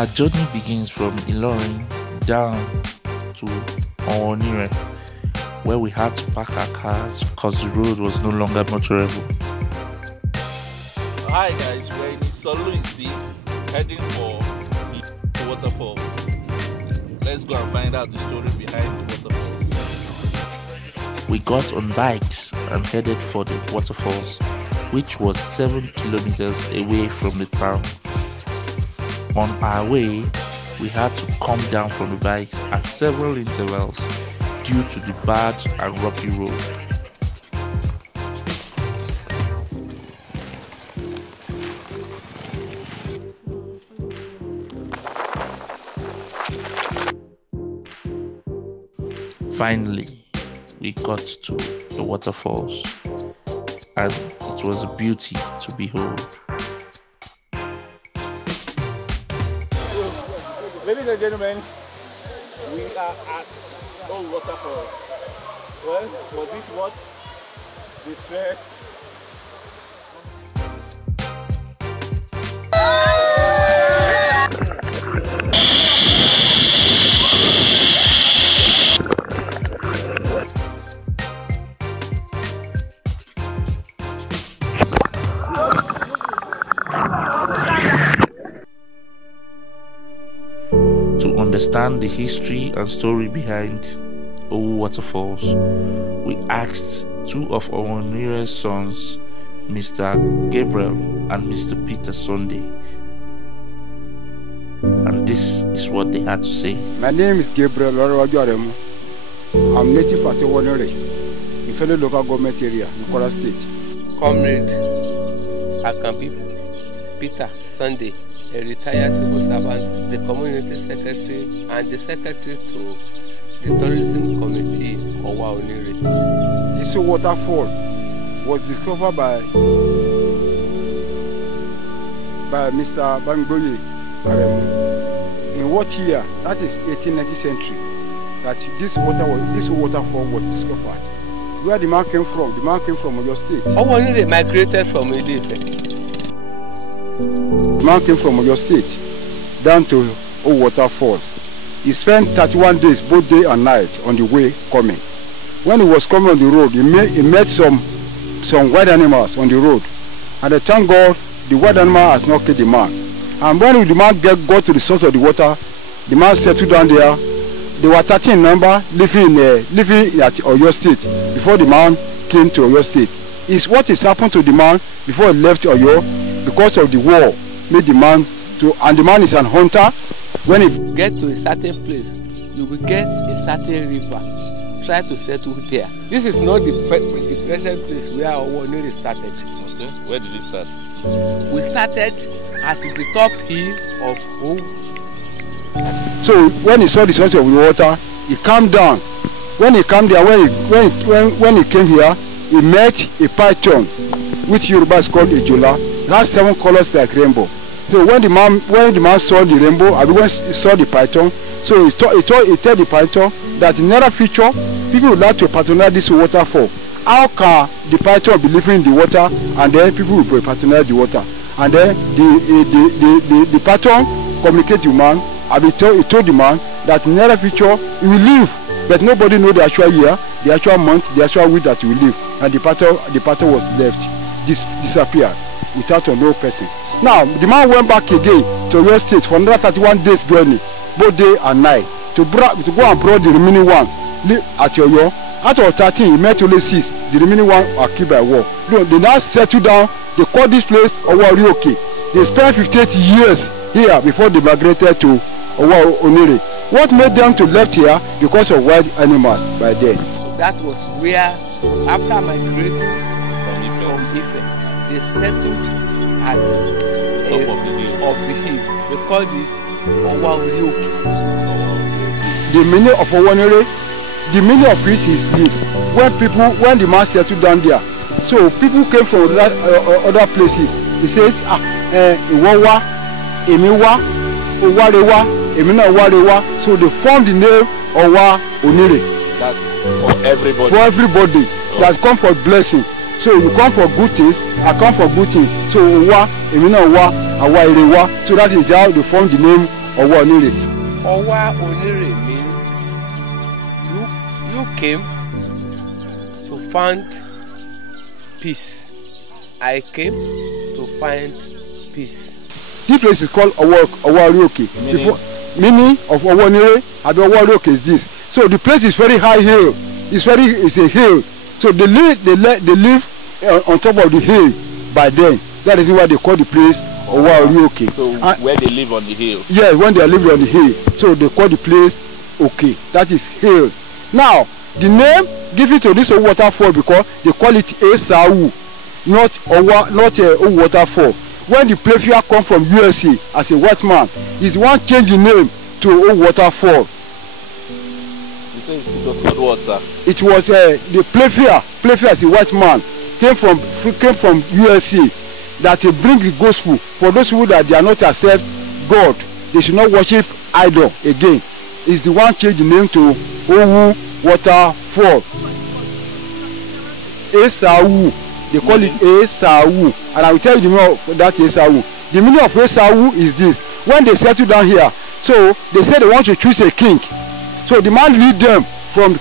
Our journey begins from Ilorin down to Onire, where we had to park our cars because the road was no longer motorable. Hi guys, we're in Soluisi, heading for the waterfalls. Let's go and find out the story behind the waterfalls. We got on bikes and headed for the waterfalls, which was 7 kilometers away from the town. On our way, we had to come down from the bikes at several intervals due to the bad and rocky road. Finally, we got to the waterfalls, and it was a beauty to behold. Ladies and gentlemen, we are at Waterfalls. Well, was it what? The stress? To understand the history and story behind Owu Waterfalls, we asked two of our nearest sons, Mr. Gabriel and Mr. Peter Sunday, and this is what they had to say. My name is Gabriel. I'm native at Onire, in fellow local government area in Kwara State. Comrade Akambi Peter Sunday, a retired civil servant, the community secretary, and the secretary to the tourism committee of Onire. This waterfall was discovered by Mr. Bangboye Aremu. In what year? That is 18th century. That this waterfall was discovered. Where the man came from? The man came from Oyo State. Onire migrated from Ilefe. The man came from Oyo State down to Owu Waterfalls. He spent 31 days, both day and night, on the way coming. When he was coming on the road, he met some wild animals on the road. And thank God, the wild animal has not killed the man. And when the man got to the source of the water, the man settled down there. They were 13 in number, living at Oyo State before the man came to Oyo State. It's what has happened to the man before he left Oyo because of the war made the man to, and the man is an hunter. When he get to a certain place, you will get a certain river. Try to settle there. This is not the present place where Onire started. Okay, where did it start? We started at the top hill of Owu. So when he saw the source of the water, he calmed down. When he came there, when he came here, he met a python, which Yoruba is called a jola. It has 7 colors like rainbow. So when the man saw the rainbow, when he saw the python, so he told the python that in another future, people would like to patronize this waterfall. How can the python be living in the water, and then people will patronize the water? And then the python communicated to the man. He told the man that in the near future he will live, but nobody knows the actual year, the actual month, the actual week that he will live. And the pattern was left, disappeared without a no person. Now the man went back again to Oyo State for another 31 days journey, both day and night, to go and brought the remaining one at Oyo. Out of 13, he met only 6. The remaining one are killed by war. They now settled down. They call this place Owarioke. They spent 58 years here before they migrated to Onire. What made them to left here? Because of wild animals by then. That was where, after migrating from Ife, they settled at top of the hill. They called it Owarioke. The meaning of Onire, the meaning of it is this: when the man settled down there, so people came from other places. He says, Iwawa, Emiwa, Owarewa, Emina Owarewa. So they formed the name Owa Onire. That's for everybody. For everybody that come for blessing. So you come for good things, I come for good things. So Owa, Emina Owa, Awa Erewa. So that is how they formed the name Owa Onire? Owa Onire means you came to find peace. I came to find peace. This place is called Owa Orioke. Meaning of Owa Onire and Owa Orioke is this. So the place is very high hill. It's a hill. So they live on top of the hill by then. That is why they call the place Owa Orioke. So where they live on the hill? Yes, when they are living on the hill. So they call the place Oke. That is hill. Now, the name given to this waterfall because they call it Esau, not a waterfall. When the Playfair come from USA as a white man, he's the one change the name to waterfall. You say it was called what, sir? It was the Playfair as a white man came from USA that he bring the gospel for those people that they are not accept God. They should not worship idol again. Is the one change the name to Owu Waterfall. Esau. They call it Esau. And I will tell you the meaning of that Esau. The meaning of Esau is this. When they settle down here, so they say they want to choose a king. So the man lead them from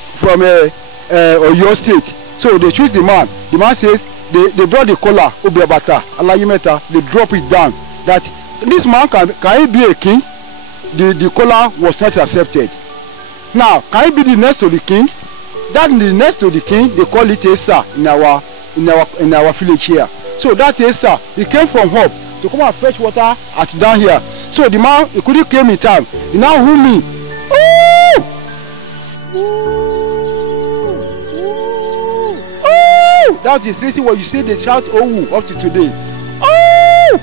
Oyo State. So they choose the man. The man says they brought the collar, Obiabata, Alayimeta, they drop it down. That this man can he be a king? The collar was not accepted. Now, can he be the next to the king? That the next to the king, they call it Esa in our village here. So that Esa, he came from Hope to come and fetch water at down here. So the man, he couldn't came in time. He now who me. Oh! Oh! That's the reason why you see they shout oh up to today. Oh!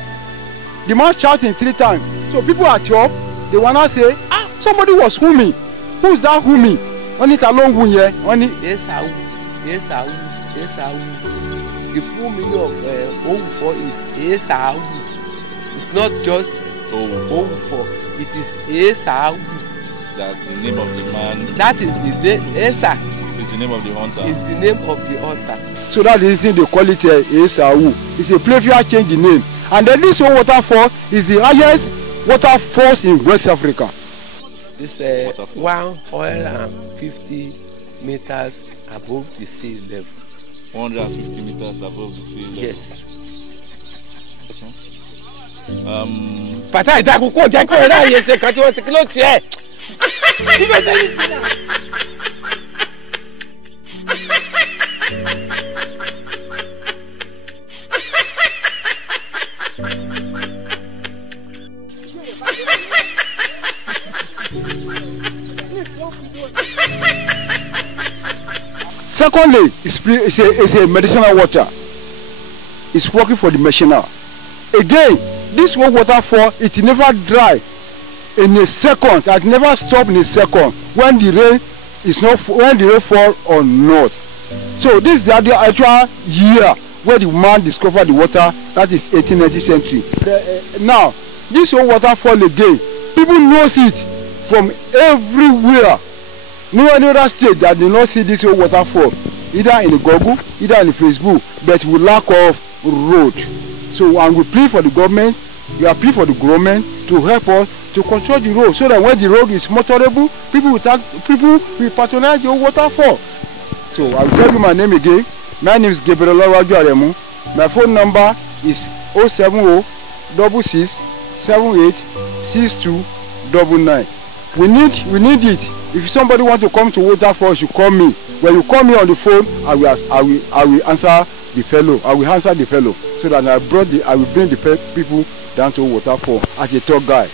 The man shouting 3 times. So people at Hope, they wanna say, somebody was whoming. Who's that whoming? On it alone who here? On it. Esau. The full meaning of Owu is Esau. It's not just Owu. It is Esau. That's the name of the man. That is the name. Esa is the name of the hunter. Is the name of the hunter. So that is the reason they call it Esau. It's a Playfair change the name. And then this waterfall is the highest waterfalls in West Africa. It's 150 meters above the sea level. 150 meters above the sea level. Yes. Pata ita kuko jẹ kó ẹ̀rọ ayé ṣe kan tí wọ́n ti kí ló tiẹ̀. Secondly, it's a medicinal water. It's working for the medicinal. Again, this waterfall, it never dry in a second. It never stop in a second when the rain fall or not. So this is the actual year where the man discovered the water. That is 18th century. Now, this waterfall again, people knows it from everywhere. No any other state that do not see this waterfall, either in the Google, either in the Facebook, but we lack of road. So, and we plead for the government, we appeal for the government to help us to control the road, so that when the road is motorable, people will patronize the waterfall. So, I will tell you my name again. My name is Gabriel Aremu. My phone number is 070-78-6299. We need it. If somebody want to come to waterfall, you call me. When you call me on the phone, I will answer the fellow. I will answer the fellow, so that I will bring the people down to waterfall as a tour guide.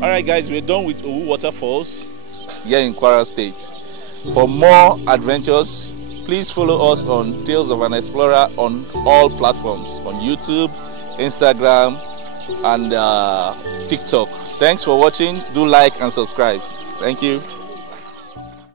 All right, guys, we're done with Owu Waterfalls here in Kwara State. For more adventures, please follow us on Tales of an Explorer on all platforms, on YouTube, Instagram, and TikTok. Thanks for watching. Do like and subscribe. Thank you.